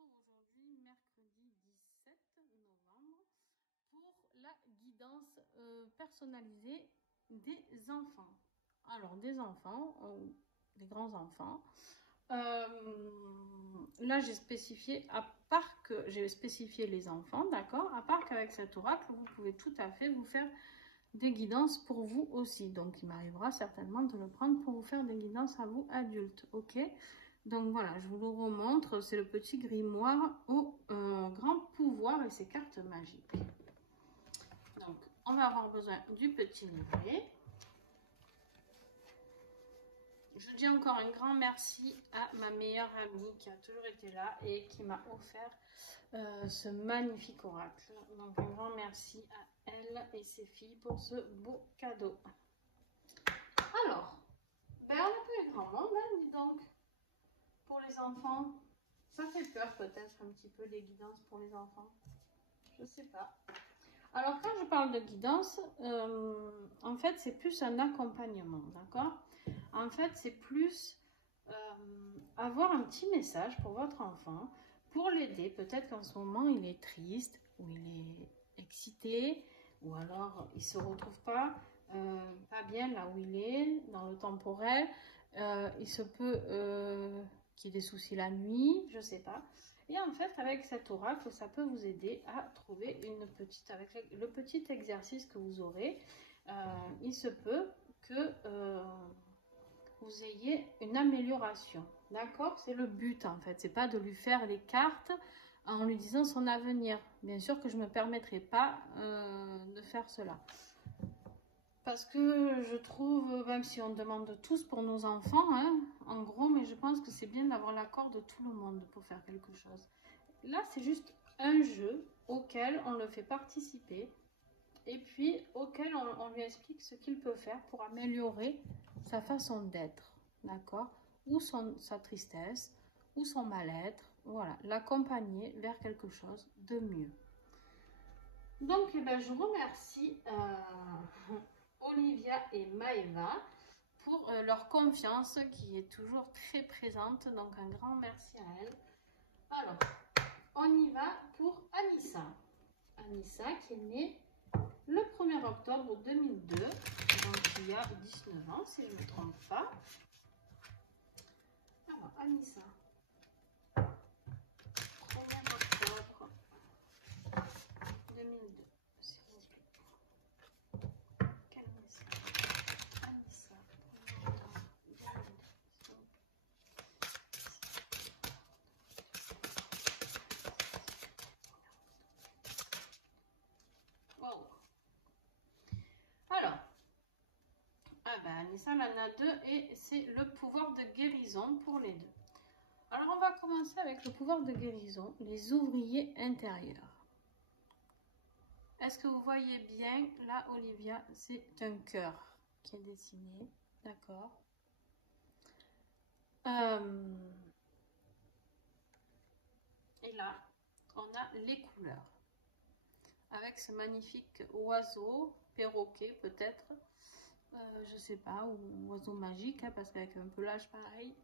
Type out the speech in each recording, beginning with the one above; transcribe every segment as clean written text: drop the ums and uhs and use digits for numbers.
retrouve aujourd'hui, mercredi 17 novembre, pour la guidance personnalisée des enfants. Alors, des enfants, des grands-enfants. Là, j'ai spécifié, à part que j'ai spécifié les enfants, d'accord? À part qu'avec cet oracle, vous pouvez tout à fait vous faire des guidances pour vous aussi. Donc, il m'arrivera certainement de le prendre pour vous faire des guidances à vous adultes, ok? Donc voilà, je vous le remontre, c'est le petit grimoire au grand pouvoir et ses cartes magiques. Donc, on va avoir besoin du petit livret. Je dis encore un grand merci à ma meilleure amie qui a toujours été là et qui m'a offert ce magnifique oracle. Donc, un grand merci à elle et ses filles pour ce beau cadeau. Alors, ben on n'a pas eu grand monde, hein, dis donc. Pour les enfants, ça fait peur peut-être un petit peu les guidances pour les enfants. Je sais pas. Alors quand je parle de guidance, en fait c'est plus un accompagnement, d'accord? En fait c'est plus avoir un petit message pour votre enfant, pour l'aider. Peut-être qu'en ce moment il est triste, ou il est excité, ou alors il se retrouve pas bien là où il est, dans le temporel. Il se peut qu'il ait des soucis la nuit, je sais pas. Et en fait, avec cet oracle, ça peut vous aider à trouver une petite, avec le petit exercice que vous aurez, il se peut que vous ayez une amélioration. D'accord? C'est le but en fait. C'est pas de lui faire les cartes en lui disant son avenir. Bien sûr que je ne me permettrai pas de faire cela. Parce que je trouve, même si on demande tous pour nos enfants, hein, en gros, mais je pense que c'est bien d'avoir l'accord de tout le monde pour faire quelque chose. Là, c'est juste un jeu auquel on le fait participer et puis auquel on lui explique ce qu'il peut faire pour améliorer sa façon d'être, d'accord? Ou sa tristesse, ou son mal-être, voilà, l'accompagner vers quelque chose de mieux. Donc, eh ben, je remercie Olivia et Maëva pour leur confiance qui est toujours très présente. Donc, un grand merci à elles. Alors, on y va pour Anissa. Anissa qui est née le 1er octobre 2002. Donc, il y a 19 ans, si je ne me trompe pas. Alors, Anissa. 1er octobre 2002. Wow. Alors, Anissa, elle en a deux et c'est le pouvoir de guérison pour les deux. Alors, on va commencer avec le pouvoir de guérison, les ouvriers intérieurs. Est-ce que vous voyez bien, là, Olivia, c'est un cœur qui est dessiné, d'accord? Et là, on a les couleurs. Avec ce magnifique oiseau, perroquet peut-être, je sais pas, ou oiseau magique, hein, parce qu'avec un pelage pareil.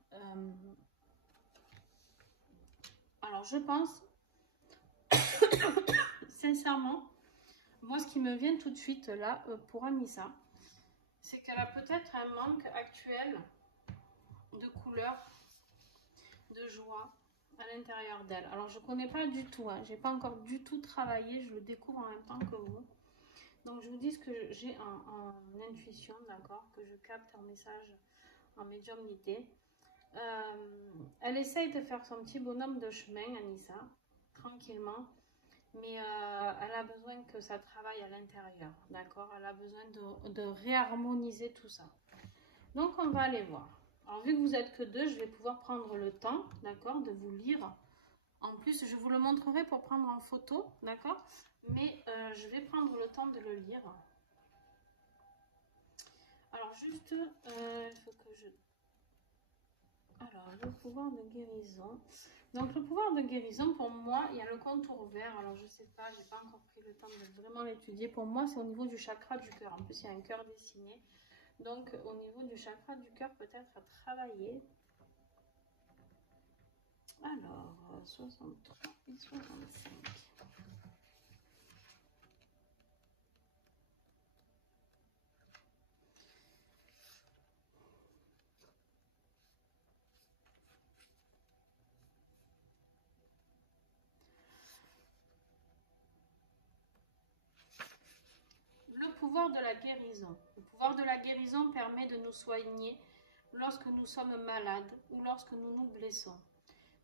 Alors je pense, sincèrement, moi ce qui me vient tout de suite là, pour Anissa, c'est qu'elle a peut-être un manque actuel de couleurs, de joie à l'intérieur d'elle. Alors je connais pas du tout, hein, j'ai pas encore du tout travaillé, je le découvre en même temps que vous. Donc je vous dis ce que j'ai en intuition, d'accord, que je capte en message, en médiumnité. Elle essaye de faire son petit bonhomme de chemin, Anissa, tranquillement, mais elle a besoin que ça travaille à l'intérieur, d'accord? Elle a besoin de réharmoniser tout ça. Donc on va aller voir. Alors vu que vous êtes que deux, je vais pouvoir prendre le temps, d'accord, de vous lire. En plus, je vous le montrerai pour prendre en photo, d'accord? Mais je vais prendre le temps de le lire. Alors juste, il faut que je... Alors, le pouvoir de guérison. Donc, le pouvoir de guérison, pour moi, il y a le contour vert. Alors, je sais pas, j'ai pas encore pris le temps de vraiment l'étudier. Pour moi, c'est au niveau du chakra du cœur. En plus, il y a un cœur dessiné. Donc, au niveau du chakra du cœur, peut-être à travailler. Alors, 63 et 65. Le pouvoir de la guérison. Le pouvoir de la guérison permet de nous soigner lorsque nous sommes malades ou lorsque nous nous blessons.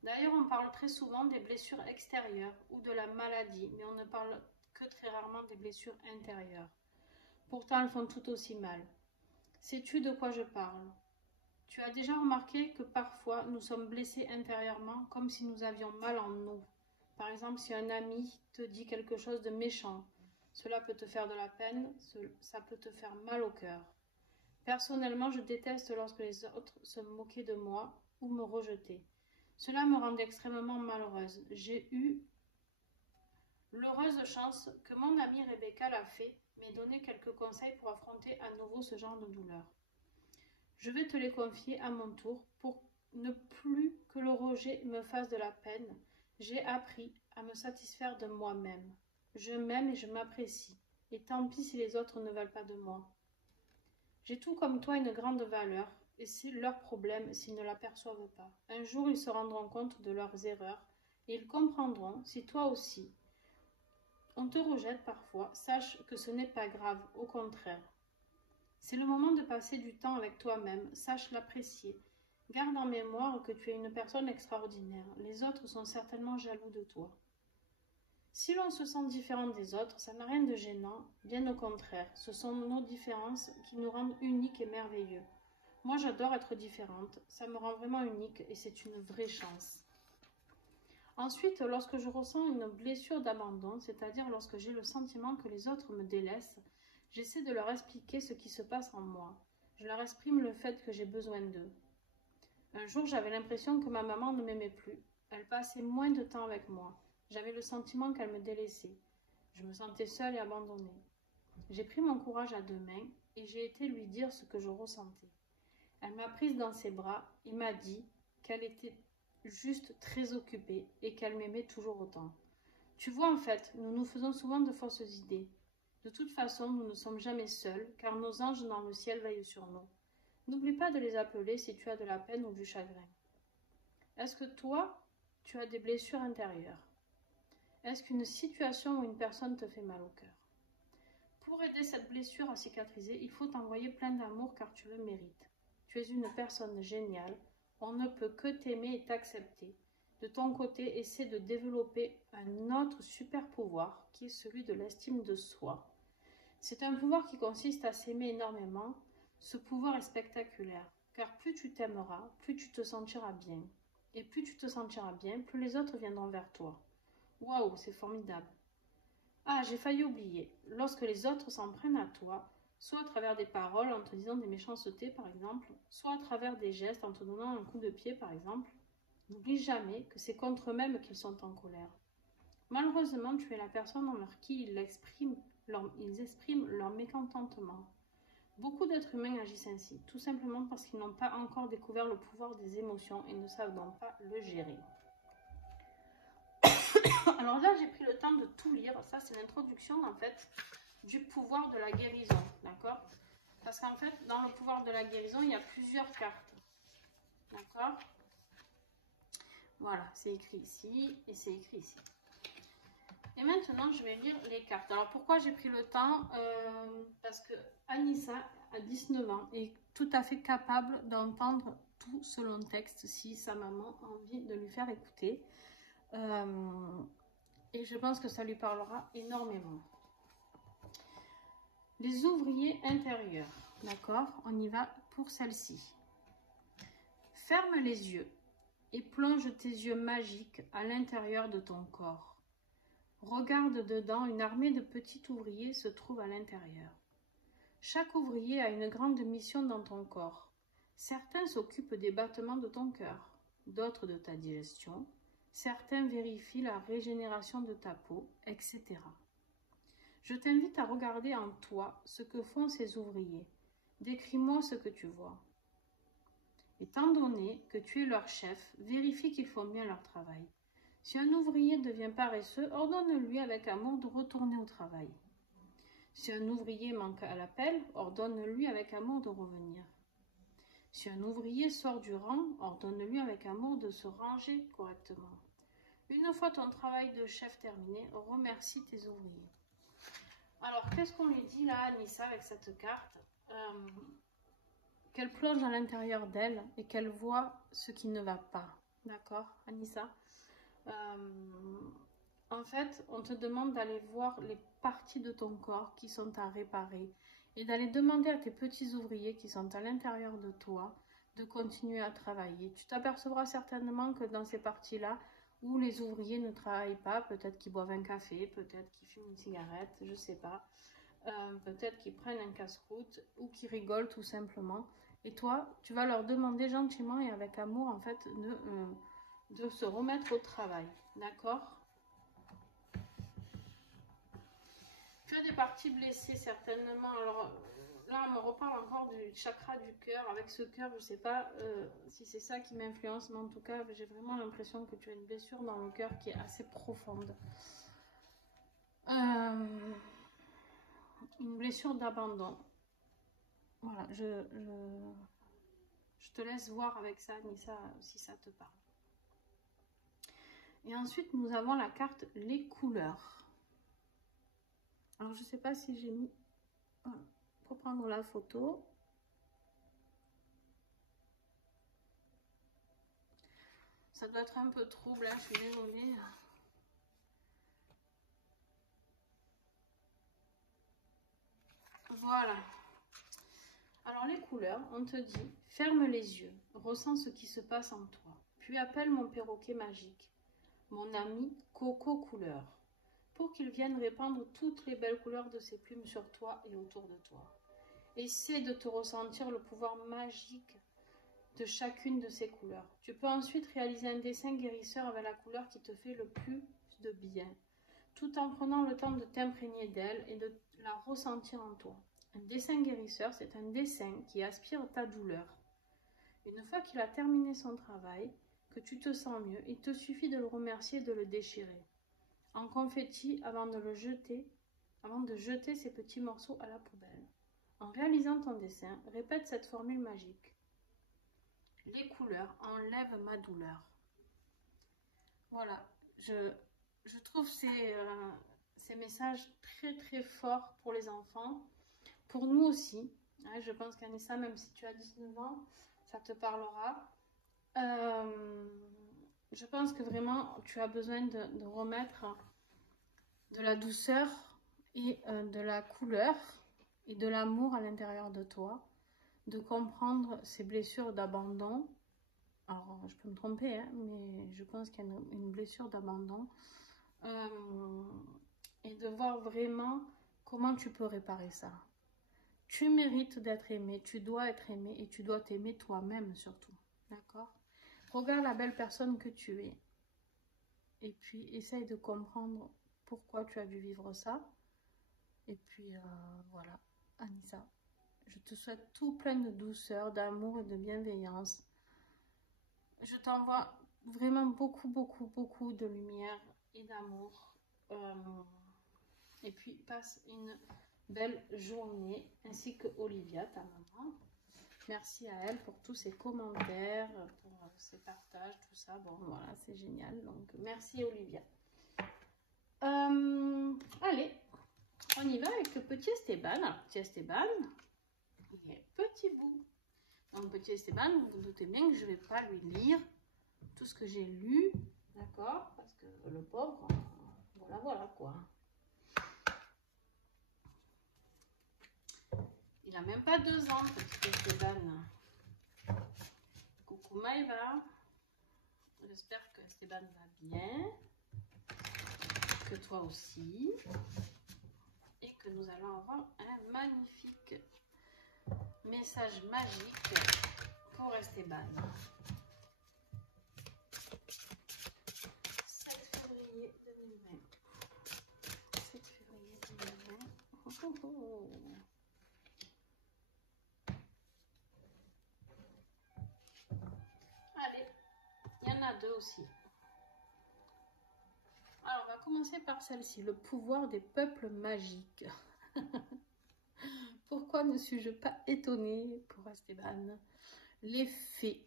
D'ailleurs, on parle très souvent des blessures extérieures ou de la maladie, mais on ne parle que très rarement des blessures intérieures. Pourtant, elles font tout aussi mal. Sais-tu de quoi je parle? Tu as déjà remarqué que parfois nous sommes blessés intérieurement comme si nous avions mal en nous. Par exemple, si un ami te dit quelque chose de méchant, cela peut te faire de la peine, ça peut te faire mal au cœur. Personnellement, je déteste lorsque les autres se moquaient de moi ou me rejetaient. Cela me rendait extrêmement malheureuse. J'ai eu l'heureuse chance que mon amie Rebecca l'a fait, m'ait donné quelques conseils pour affronter à nouveau ce genre de douleur. Je vais te les confier à mon tour pour ne plus que le rejet me fasse de la peine. J'ai appris à me satisfaire de moi-même. Je m'aime et je m'apprécie. Et tant pis si les autres ne veulent pas de moi. J'ai tout comme toi une grande valeur, et c'est leur problème s'ils ne l'aperçoivent pas. Un jour, ils se rendront compte de leurs erreurs, et ils comprendront si toi aussi, on te rejette parfois, sache que ce n'est pas grave, au contraire. C'est le moment de passer du temps avec toi-même, sache l'apprécier. Garde en mémoire que tu es une personne extraordinaire. Les autres sont certainement jaloux de toi. Si l'on se sent différent des autres, ça n'a rien de gênant, bien au contraire. Ce sont nos différences qui nous rendent uniques et merveilleux. Moi, j'adore être différente, ça me rend vraiment unique et c'est une vraie chance. Ensuite, lorsque je ressens une blessure d'abandon, c'est-à-dire lorsque j'ai le sentiment que les autres me délaissent, j'essaie de leur expliquer ce qui se passe en moi. Je leur exprime le fait que j'ai besoin d'eux. Un jour, j'avais l'impression que ma maman ne m'aimait plus. Elle passait moins de temps avec moi. J'avais le sentiment qu'elle me délaissait. Je me sentais seule et abandonnée. J'ai pris mon courage à deux mains et j'ai été lui dire ce que je ressentais. Elle m'a prise dans ses bras et m'a dit qu'elle était juste très occupée et qu'elle m'aimait toujours autant. Tu vois, en fait, nous nous faisons souvent de fausses idées. De toute façon, nous ne sommes jamais seuls, car nos anges dans le ciel veillent sur nous. N'oublie pas de les appeler si tu as de la peine ou du chagrin. Est-ce que toi, tu as des blessures intérieures? Est-ce qu'une situation ou une personne te fait mal au cœur? Pour aider cette blessure à cicatriser, il faut t'envoyer plein d'amour car tu le mérites. Tu es une personne géniale, on ne peut que t'aimer et t'accepter. De ton côté, essaie de développer un autre super pouvoir qui est celui de l'estime de soi. C'est un pouvoir qui consiste à s'aimer énormément. Ce pouvoir est spectaculaire, car plus tu t'aimeras, plus tu te sentiras bien. Et plus tu te sentiras bien, plus les autres viendront vers toi. Waouh, c'est formidable. Ah, j'ai failli oublier. Lorsque les autres s'en prennent à toi, soit à travers des paroles en te disant des méchancetés par exemple, soit à travers des gestes en te donnant un coup de pied par exemple, n'oublie jamais que c'est contre eux-mêmes qu'ils sont en colère. Malheureusement, tu es la personne envers qui ils expriment leur mécontentement. Beaucoup d'êtres humains agissent ainsi, tout simplement parce qu'ils n'ont pas encore découvert le pouvoir des émotions et ne savent donc pas le gérer. Alors là, j'ai pris le temps de tout lire. Ça, c'est l'introduction, en fait, du pouvoir de la guérison, d'accord? Parce qu'en fait, dans le pouvoir de la guérison, il y a plusieurs cartes, d'accord? Voilà, c'est écrit ici et c'est écrit ici. Et maintenant, je vais lire les cartes. Alors, pourquoi j'ai pris le temps? Parce que Anissa a 19 ans et est tout à fait capable d'entendre tout selon le texte si sa maman a envie de lui faire écouter. Et je pense que ça lui parlera énormément. Les ouvriers intérieurs, d'accord? On y va pour celle-ci. Ferme les yeux et plonge tes yeux magiques à l'intérieur de ton corps. Regarde dedans, une armée de petits ouvriers se trouve à l'intérieur. Chaque ouvrier a une grande mission dans ton corps. Certains s'occupent des battements de ton cœur, d'autres de ta digestion, certains vérifient la régénération de ta peau, etc. Je t'invite à regarder en toi ce que font ces ouvriers. Décris-moi ce que tu vois. Étant donné que tu es leur chef, vérifie qu'ils font bien leur travail. Si un ouvrier devient paresseux, ordonne-lui avec amour de retourner au travail. Si un ouvrier manque à l'appel, ordonne-lui avec amour de revenir. Si un ouvrier sort du rang, ordonne-lui avec amour de se ranger correctement. Une fois ton travail de chef terminé, remercie tes ouvriers. Alors, qu'est-ce qu'on lui dit là, Anissa, avec cette carte? Qu'elle plonge à l'intérieur d'elle et qu'elle voit ce qui ne va pas. D'accord, Anissa? En fait, on te demande d'aller voir les parties de ton corps qui sont à réparer et d'aller demander à tes petits ouvriers qui sont à l'intérieur de toi de continuer à travailler. Tu t'apercevras certainement que dans ces parties-là, où les ouvriers ne travaillent pas, peut-être qu'ils boivent un café, peut-être qu'ils fument une cigarette, je ne sais pas, peut-être qu'ils prennent un casse-croûte ou qu'ils rigolent tout simplement. Et toi, tu vas leur demander gentiment et avec amour, en fait, de se remettre au travail. D'accord? Tu as des parties blessées certainement. Alors là, on me reparle encore du chakra du cœur. Avec ce cœur, je ne sais pas si c'est ça qui m'influence, mais en tout cas, j'ai vraiment l'impression que tu as une blessure dans le cœur qui est assez profonde. Une blessure d'abandon. Voilà, je te laisse voir avec ça, Nissa, si ça te parle. Et ensuite, nous avons la carte les couleurs. Alors, je ne sais pas si j'ai mis... Voilà, pour prendre la photo. Ça doit être un peu trouble, hein, je suis désolée. Voilà. Alors, les couleurs, on te dit, ferme les yeux, ressens ce qui se passe en toi, puis appelle mon perroquet magique, mon ami Coco Couleur, pour qu'il vienne répandre toutes les belles couleurs de ses plumes sur toi et autour de toi. Essaie de te ressentir le pouvoir magique de chacune de ces couleurs. Tu peux ensuite réaliser un dessin guérisseur avec la couleur qui te fait le plus de bien, tout en prenant le temps de t'imprégner d'elle et de la ressentir en toi. Un dessin guérisseur, c'est un dessin qui aspire ta douleur. Une fois qu'il a terminé son travail, que tu te sens mieux, il te suffit de le remercier et de le déchirer en confetti avant de jeter ces petits morceaux à la poubelle. En réalisant ton dessin, répète cette formule magique. Les couleurs enlèvent ma douleur. Voilà, je trouve ces messages très très forts pour les enfants, pour nous aussi. Je pense qu'Anissa, même si tu as 19 ans, ça te parlera. Je pense que vraiment tu as besoin de remettre de la douceur et de la couleur et de l'amour à l'intérieur de toi, de comprendre ces blessures d'abandon. Alors, je peux me tromper, hein, mais je pense qu'il y a une blessure d'abandon. Et de voir vraiment comment tu peux réparer ça. Tu mérites d'être aimé, tu dois être aimé et tu dois t'aimer toi-même surtout. D'accord? Regarde la belle personne que tu es. Et puis, essaye de comprendre pourquoi tu as dû vivre ça. Et puis, voilà, Anissa. Je te souhaite tout plein de douceur, d'amour et de bienveillance. Je t'envoie vraiment beaucoup, beaucoup, beaucoup de lumière et d'amour. Et puis, passe une belle journée, ainsi que Olivia, ta maman. Merci à elle pour tous ses commentaires, pour ses partages, tout ça. Bon, voilà, c'est génial. Donc, merci Olivia. Allez, on y va avec le petit Esteban. Alors, petit Esteban, il est petit bout. Donc, petit Esteban, vous vous doutez bien que je ne vais pas lui lire tout ce que j'ai lu, d'accord? Parce que le pauvre, voilà, voilà quoi. Il n'a même pas 2 ans, petit Esteban. Coucou Maëva. J'espère que Esteban va bien. Que toi aussi. Et que nous allons avoir un magnifique message magique pour Esteban. 7 février 2020. 7 février 2020. Oh, oh, oh. Allez, il y en a 2 aussi. commencer par celle-ci, le pouvoir des peuples magiques. Pourquoi ne suis-je pas étonnée pour Esteban? Les fées.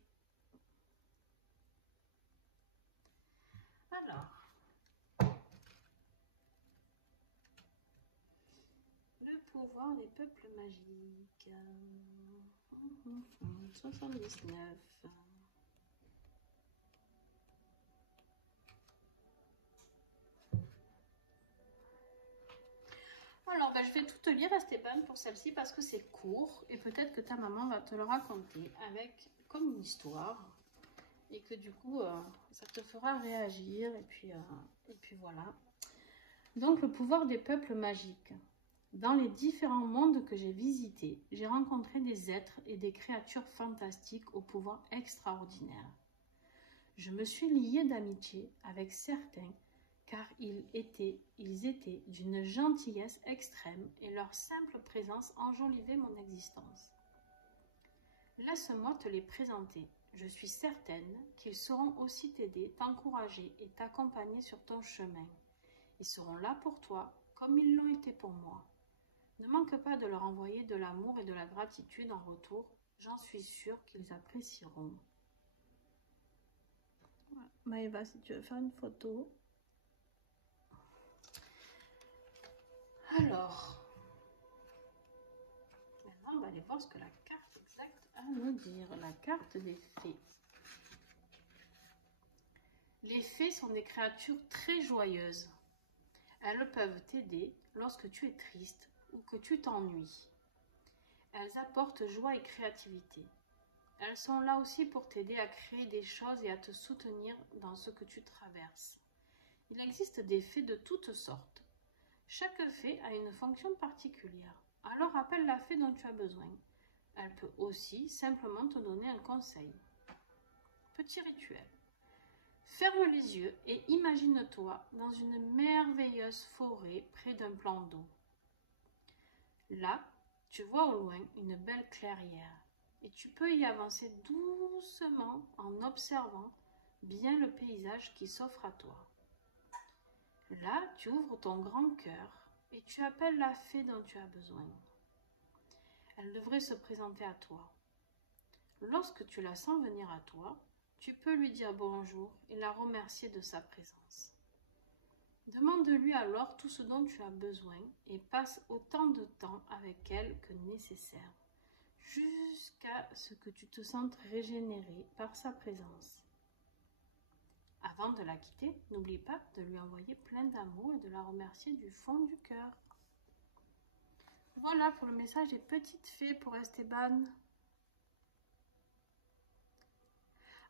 Alors, le pouvoir des peuples magiques. 79. Alors, je vais tout te lire, Esteban, pour celle-ci, parce que c'est court, et peut-être que ta maman va te le raconter avec comme une histoire, et que du coup, ça te fera réagir, et puis voilà. Donc, le pouvoir des peuples magiques. Dans les différents mondes que j'ai visités, j'ai rencontré des êtres et des créatures fantastiques au pouvoir extraordinaire. Je me suis liée d'amitié avec certains, car ils étaient d'une gentillesse extrême et leur simple présence enjolivait mon existence. Laisse-moi te les présenter. Je suis certaine qu'ils sauront aussi t'aider, t'encourager et t'accompagner sur ton chemin. Ils seront là pour toi, comme ils l'ont été pour moi. Ne manque pas de leur envoyer de l'amour et de la gratitude en retour. J'en suis sûre qu'ils apprécieront. Voilà. Maëva, si tu veux faire une photo. Alors, maintenant on va aller voir ce que la carte exacte a à nous dire. La carte des fées. Les fées sont des créatures très joyeuses. Elles peuvent t'aider lorsque tu es triste ou que tu t'ennuies. Elles apportent joie et créativité. Elles sont là aussi pour t'aider à créer des choses et à te soutenir dans ce que tu traverses. Il existe des fées de toutes sortes. Chaque fée a une fonction particulière. Alors appelle la fée dont tu as besoin. Elle peut aussi simplement te donner un conseil. Petit rituel. Ferme les yeux et imagine-toi dans une merveilleuse forêt près d'un plan d'eau. Là, tu vois au loin une belle clairière et tu peux y avancer doucement en observant bien le paysage qui s'offre à toi. Là, tu ouvres ton grand cœur et tu appelles la fée dont tu as besoin. Elle devrait se présenter à toi. Lorsque tu la sens venir à toi, tu peux lui dire bonjour et la remercier de sa présence. Demande-lui alors tout ce dont tu as besoin et passe autant de temps avec elle que nécessaire, jusqu'à ce que tu te sentes régénéré par sa présence. Avant de la quitter, n'oublie pas de lui envoyer plein d'amour et de la remercier du fond du cœur. Voilà pour le message des petites fées pour Esteban.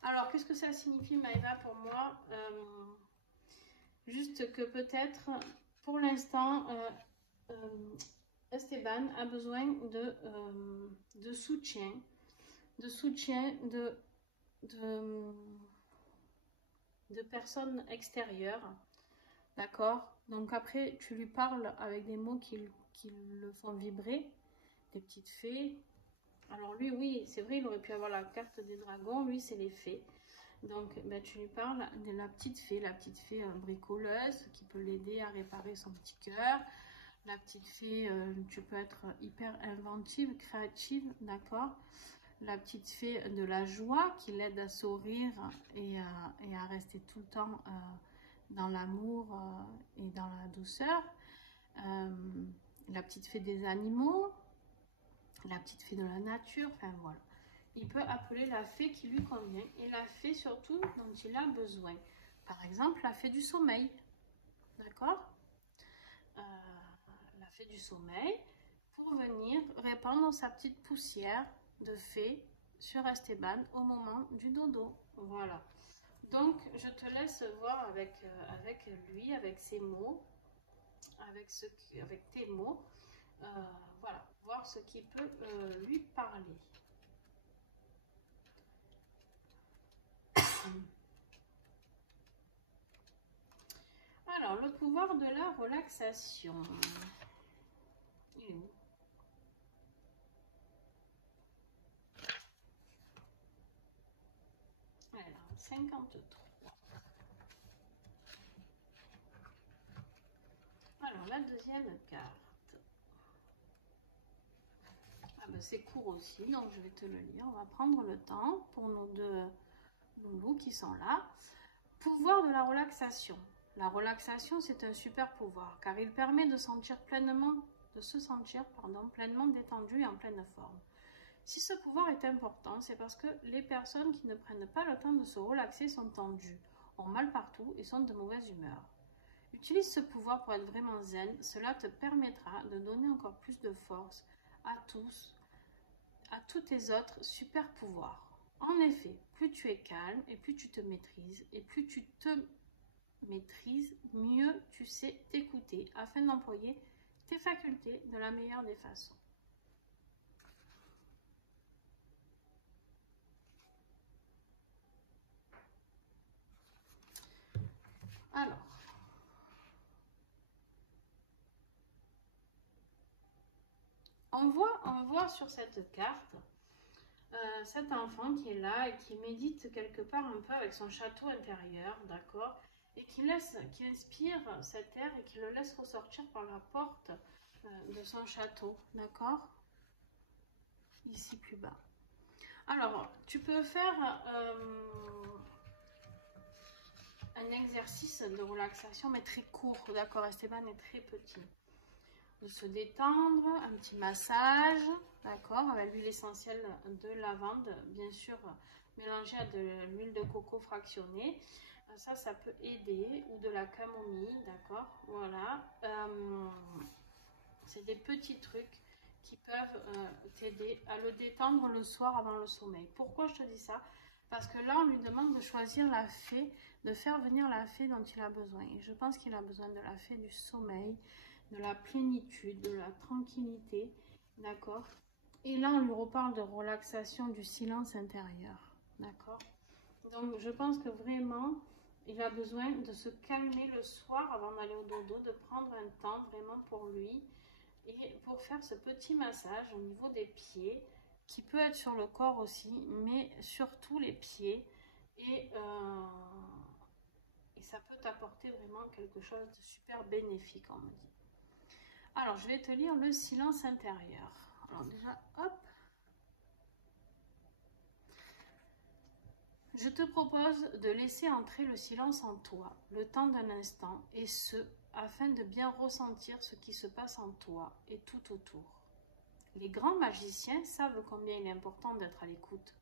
Alors, qu'est-ce que ça signifie, Maëva, pour moi? Juste que peut-être, pour l'instant, Esteban a besoin de soutien, de personnes extérieures, d'accord? Donc après, tu lui parles avec des mots qui le font vibrer, des petites fées. Alors lui, oui, c'est vrai, il aurait pu avoir la carte des dragons, lui, c'est les fées. Donc, tu lui parles de la petite fée bricoleuse qui peut l'aider à réparer son petit cœur. La petite fée, tu peux être hyper inventive, créative, d'accord? La petite fée de la joie qui l'aide à sourire et à rester tout le temps dans l'amour et dans la douceur. La petite fée des animaux, la petite fée de la nature, enfin voilà. Il peut appeler la fée qui lui convient et la fée surtout dont il a besoin. Par exemple, la fée du sommeil, d'accord? La fée du sommeil pour venir répandre sa petite poussière de fée sur Esteban au moment du dodo. Voilà. Donc, je te laisse voir avec lui, avec ses mots, avec tes mots. Voilà, voir ce qui peut lui parler. Alors, le pouvoir de la relaxation. Il est où? Alors, 53. Alors, la deuxième carte. Ah ben, c'est court aussi, donc je vais te le lire. On va prendre le temps pour nos deux loulous qui sont là. Pouvoir de la relaxation. La relaxation, c'est un super pouvoir, car il permet de se sentir pleinement détendu et en pleine forme. Si ce pouvoir est important, c'est parce que les personnes qui ne prennent pas le temps de se relaxer sont tendues, ont mal partout et sont de mauvaise humeur. Utilise ce pouvoir pour être vraiment zen, cela te permettra de donner encore plus de force à tous tes autres super pouvoirs. En effet, plus tu es calme et plus tu te maîtrises, et plus tu te maîtrises, mieux tu sais t'écouter afin d'employer tes facultés de la meilleure des façons. Alors, on voit sur cette carte cet enfant qui est là et qui médite quelque part un peu avec son château intérieur, d'accord, et qui inspire cet air et qui le laisse ressortir par la porte de son château, d'accord, ici plus bas. Alors, tu peux faire un exercice de relaxation, mais très court, d'accord, Esteban est très petit. De se détendre, un petit massage, d'accord, avec l'huile essentielle de lavande, bien sûr, mélangée à de l'huile de coco fractionnée. Ça peut aider, ou de la camomille, d'accord, voilà. C'est des petits trucs qui peuvent t'aider à le détendre le soir avant le sommeil. Pourquoi je te dis ça? Parce que là, on lui demande de choisir la fée, de faire venir la fée dont il a besoin. Et je pense qu'il a besoin de la fée du sommeil, de la plénitude, de la tranquillité, d'accord? Et là, on lui reparle de relaxation, du silence intérieur, d'accord? Donc, je pense que vraiment, il a besoin de se calmer le soir avant d'aller au dodo, de prendre un temps vraiment pour lui et pour faire ce petit massage au niveau des pieds, qui peut être sur le corps aussi, mais surtout les pieds. Et ça peut t'apporter vraiment quelque chose de super bénéfique, on me dit. Alors, je vais te lire le silence intérieur. Alors déjà, hop. Je te propose de laisser entrer le silence en toi, le temps d'un instant, et ce, afin de bien ressentir ce qui se passe en toi et tout autour. Les grands magiciens savent combien il est important d'être à l'écoute.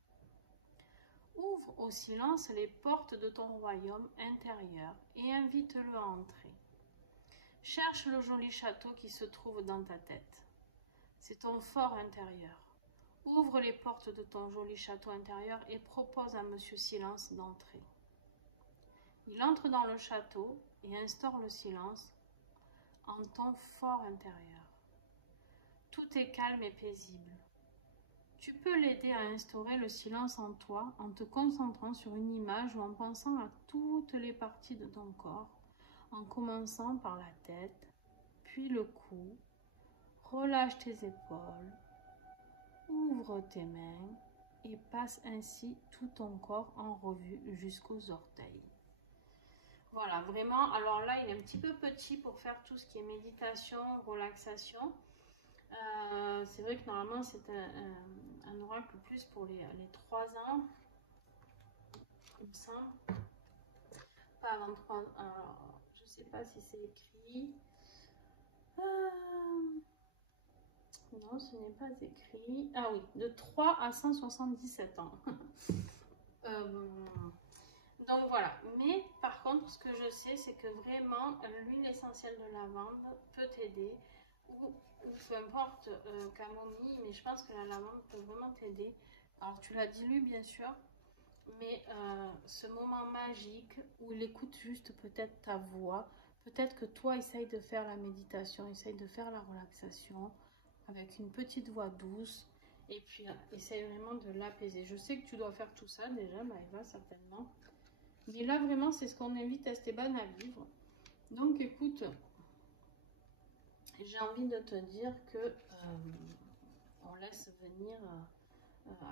Ouvre au silence les portes de ton royaume intérieur et invite-le à entrer. Cherche le joli château qui se trouve dans ta tête. C'est ton fort intérieur. Ouvre les portes de ton joli château intérieur et propose à Monsieur Silence d'entrer. Il entre dans le château et instaure le silence en ton fort intérieur. Tout est calme et paisible. Tu peux l'aider à instaurer le silence en toi en te concentrant sur une image ou en pensant à toutes les parties de ton corps, en commençant par la tête, puis le cou. Relâche tes épaules, ouvre tes mains et passe ainsi tout ton corps en revue jusqu'aux orteils. Voilà, vraiment, alors là, il est un petit peu petit pour faire tout ce qui est méditation, relaxation. C'est vrai que normalement, c'est un oracle plus pour les 3 ans, comme ça. Pas avant 3 ans. Alors, je ne sais pas si c'est écrit. Non, ce n'est pas écrit. Ah oui, de 3 à 177 ans. Donc voilà. Mais par contre, ce que je sais, c'est que vraiment, l'huile essentielle de lavande peut t'aider. Ou peu importe, camomille, mais je pense que la lavande peut vraiment t'aider. Alors tu la dilues bien sûr, mais ce moment magique où il écoute juste peut-être ta voix, peut-être que toi essaye de faire la méditation, essaye de faire la relaxation avec une petite voix douce et puis essaye vraiment de l'apaiser. Je sais que tu dois faire tout ça déjà, Maëva, certainement. Mais là vraiment c'est ce qu'on invite Esteban à vivre. Donc écoute, j'ai envie de te dire que on laisse venir.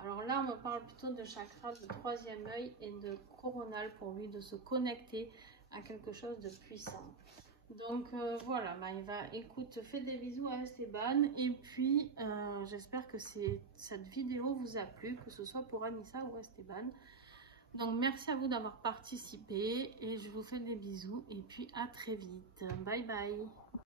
Alors là, on me parle plutôt de chakra de 3e œil et de coronal pour lui, de se connecter à quelque chose de puissant. Donc voilà, Maëva, écoute, fais des bisous à Esteban. Et puis, j'espère que cette vidéo vous a plu, que ce soit pour Anissa ou Esteban. Donc merci à vous d'avoir participé et je vous fais des bisous et puis à très vite. Bye bye.